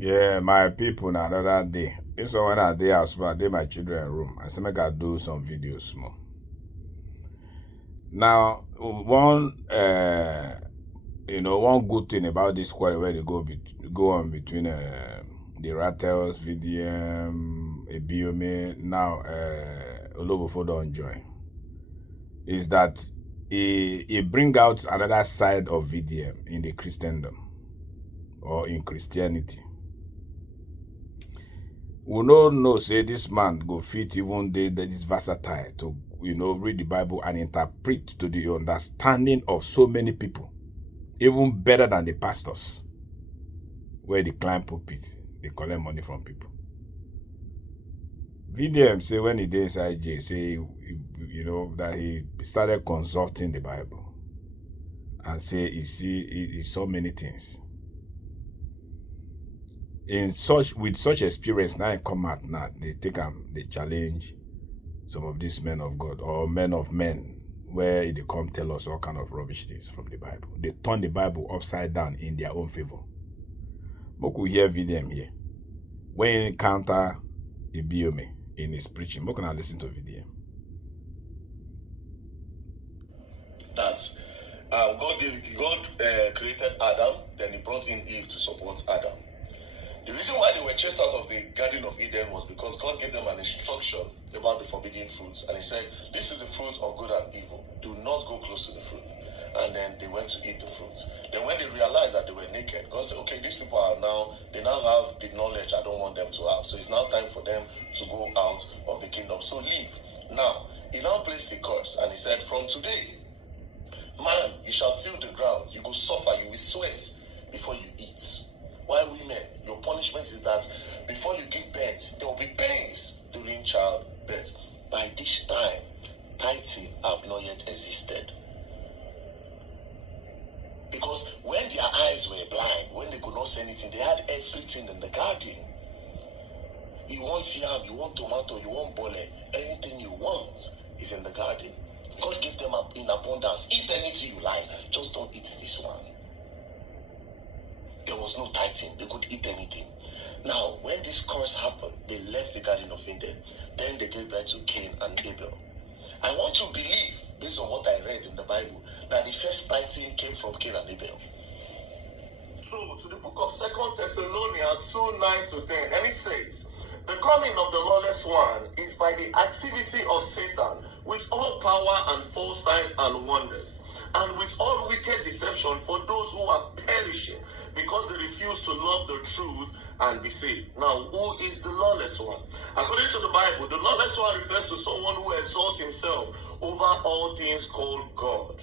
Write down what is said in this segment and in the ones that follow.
Yeah, my people na another day. This one when I day house, I day my children room. I say make I do some videos more. Now, one good thing about this quarrel where they go on between the Rattles, VDM, Ebiome, now Olobofo don't join, is that it bring out another side of VDM in the Christendom or in Christianity. We no know say this man go fit even this versatile to read the Bible and interpret to the understanding of so many people, even better than the pastors where they climb pulpit, they collect money from people. VDM say when he did inside jail, say that he started consulting the Bible and say he saw many things. With such experience, now he come out now, they challenge some of these men of God or men of men, where they come tell us all kind of rubbish things from the Bible. They turn the Bible upside down in their own favor. Moku hear VDM here. When you encounter Ebiome in his preaching, Moku now listen to VDM. That God created Adam, then he brought in Eve to support Adam. The reason why they were chased out of the Garden of Eden was because God gave them an instruction about the forbidden fruits. And he said, this is the fruit of good and evil. Do not go close to the fruit. And then they went to eat the fruit. Then when they realized that they were naked, God said, okay, these people they now have the knowledge I don't want them to have. So it's now time for them to go out of the kingdom. So leave. Now, he now placed the curse. And he said, from today, man, you shall till the ground. You will suffer, you will sweat before you eat. Why women? Your punishment is that before you give birth, there will be pains during childbirth. By this time, tithing have not yet existed. Because when their eyes were blind, when they could not see anything, they had everything in the garden. You want yam, you want tomato, you want bole, anything you want is in the garden. God gave them in abundance. Eat anything you like, just don't eat this one. There was no tithing. They could eat anything. Now, when this curse happened, they left the Garden of Eden. Then they gave birth to Cain and Abel. I want to believe, based on what I read in the Bible, that the first tithing came from Cain and Abel. So, to the book of 2 Thessalonians 2:9-10, and it says, the coming of the lawless one is by the activity of Satan, with all power and false signs and wonders, and with all wicked deception for those who are perishing, because they refuse to love the truth and be saved. Now, who is the lawless one? According to the Bible, the lawless one refers to someone who exalts himself over all things called God.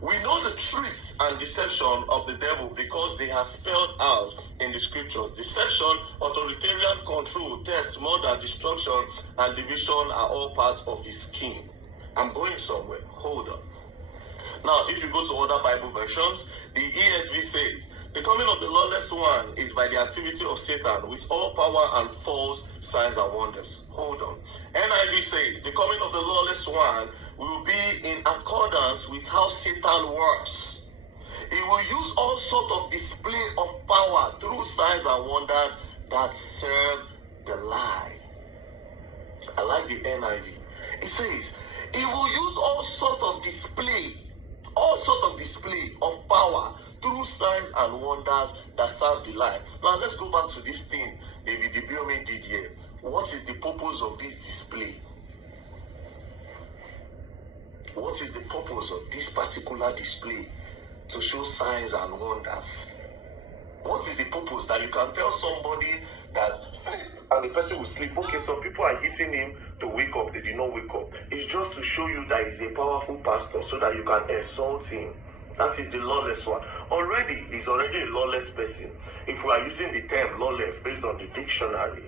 We know the tricks and deception of the devil because they are spelled out in the scriptures. Deception, authoritarian control, theft, murder, destruction, and division are all parts of his scheme. I'm going somewhere. Hold on. Now, if you go to other Bible versions, the ESV says, the coming of the lawless one is by the activity of Satan with all power and false signs and wonders. Hold on. NIV says, the coming of the lawless one will be in accordance with how Satan works. He will use all sorts of display of power through signs and wonders that serve the lie. I like the NIV. It says, he will use all sorts of display of power through signs and wonders that serve the lie. Now let's go back to this thing David Ebiome did here. What is the purpose of this display? What is the purpose of this particular display? To show signs and wonders. What is the purpose? That you can tell somebody that's sleep and the person will sleep. Okay, some people are hitting him to wake up. They did not wake up. It's just to show you that he's a powerful pastor so that you can exalt him. That is the lawless one. He's already a lawless person. If we are using the term lawless based on the dictionary,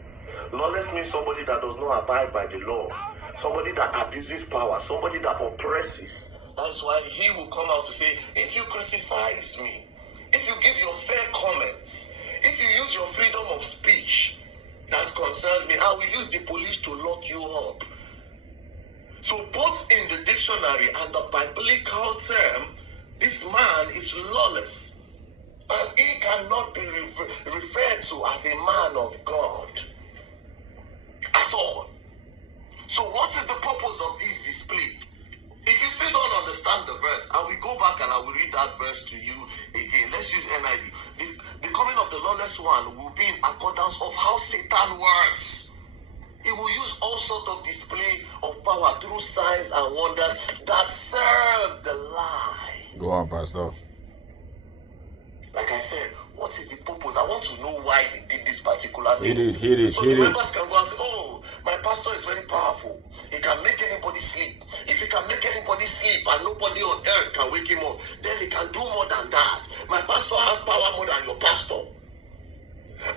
lawless means somebody that does not abide by the law, somebody that abuses power, somebody that oppresses. That's why he will come out to say, if you criticize me, if you give your fair comments, if you use your freedom of speech that concerns me, I will use the police to lock you up. So both in the dictionary and the biblical term, this man is lawless. And he cannot be referred to as a man of God at all. So what is the purpose of this display? If you still don't understand the verse, I will go back and I will read that verse to you again. Let's use NIV. The coming of the lawless one will be in accordance of how Satan works. He will use all sorts of display of power through signs and wonders that serve the lie. Go on, Pastor. Like I said, what is the purpose? I want to know why they did this particular thing. Hit it. So the members can go and say, oh, my pastor is very powerful. He can make anybody sleep. If he can make anybody sleep and nobody on earth can wake him up, then he can do more than that. My pastor has power more than your pastor.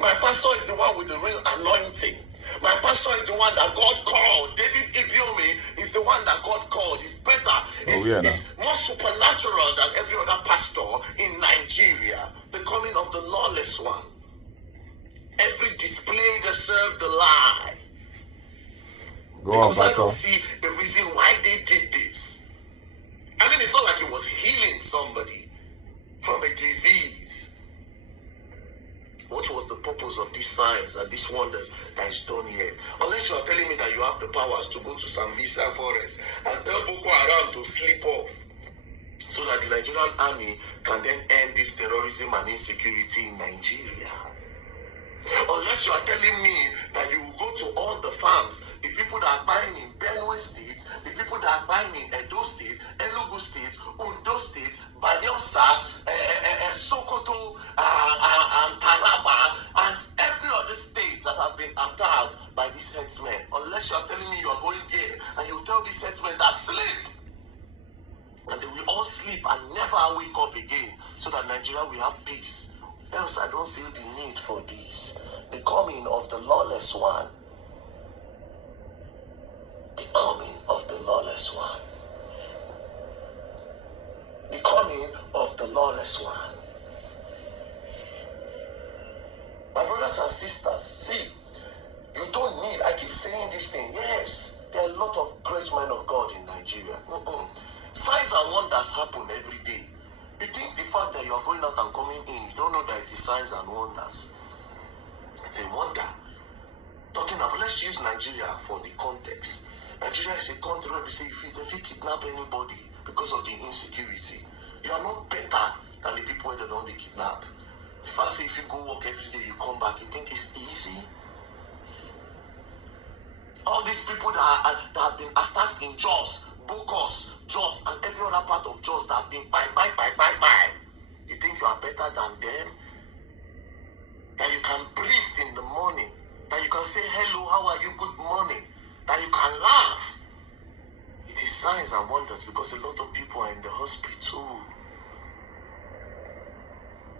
My pastor is the one with the real anointing. My pastor is the one that God called. David Ibiomi is the one that God called. He's better. He's more supernatural than every other pastor in Nigeria. The coming of the lawless one. Every display that served the lie. Because I don't see the reason why they did this. I mean, it's not like he was healing somebody from a disease. What was the purpose of these signs and these wonders that is done here? Unless you are telling me that you have the powers to go to Sambisa forest and tell Boko Haram to sleep off so that the Nigerian army can then end this terrorism and insecurity in Nigeria. Unless you are telling me that you will go to all the farms, the people that are buying in Benue State, the people that are buying in Edo State, Enugu State, Ondo State, Bayelsa, Sokoto, and Taraba, and every other state that have been attacked by these headsmen. Unless you are telling me you are going there and you tell these headsmen that sleep. And they will all sleep and never wake up again so that Nigeria will have peace. Else I don't see the need for this. The coming of the lawless one. The coming of the lawless one. The coming of the lawless one. My brothers and sisters, see, you don't need, I keep saying this thing, yes, there are a lot of great men of God in Nigeria. Signs and wonders happen every day. You think the fact that you're going out and coming in, you don't know that it is signs and wonders. It's a wonder. Talking about, let's use Nigeria for the context. Nigeria is a country where we say if you kidnap anybody because of the insecurity, you are not better than the people that don't kidnap. The fact say if you go work every day, you come back, you think it's easy. All these people that have been attacked in Jos, Bokos, Jos, and every other part of Jos that have been bye. You think you are better than them? That you can breathe in the morning. That you can say, hello, how are you, good morning. That you can laugh. It is signs and wonders because a lot of people are in the hospital.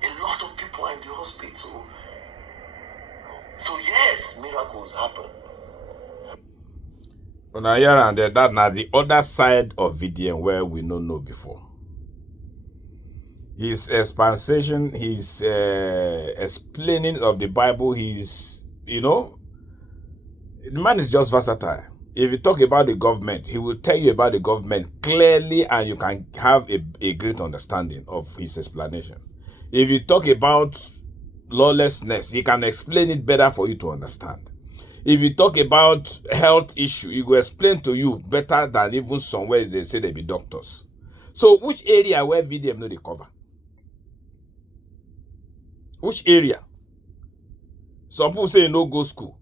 A lot of people are in the hospital. So yes, miracles happen. Now here and there, that now the other side of VDM where we don't know before. His expansion, his explaining of the Bible, his, the man is just versatile. If you talk about the government, he will tell you about the government clearly and you can have a great understanding of his explanation. If you talk about lawlessness, he can explain it better for you to understand. If you talk about health issue, he will explain to you better than even somewhere they say they be doctors. So which area where VDM know they cover? Which area? Some people say no go school.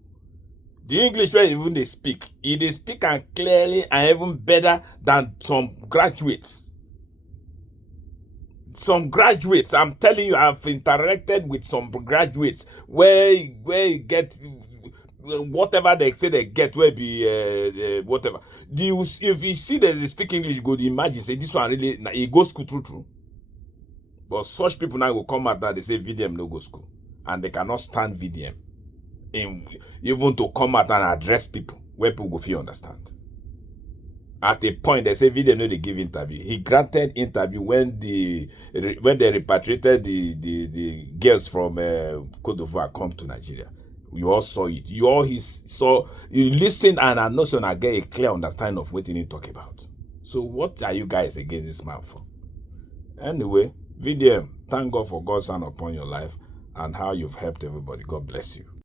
The English where even they speak, they speak and clearly and even better than some graduates. Some graduates, I'm telling you, I've interacted with some graduates where you get whatever they say they get will be whatever. If you see that they speak English, you go to imagine say this one really he goes school true. But such people now will come out that they say VDM no go school, and they cannot stand VDM. Even to come out and address people where people go feel understand. At a point they say VDM no they give interview. He granted interview when they repatriated the girls from Côte d'Ivoire come to Nigeria. You all saw it. You listen and I know so I get a clear understanding of what he talk about. So what are you guys against this man for? Anyway, VDM, thank God for God's hand upon your life and how you've helped everybody. God bless you.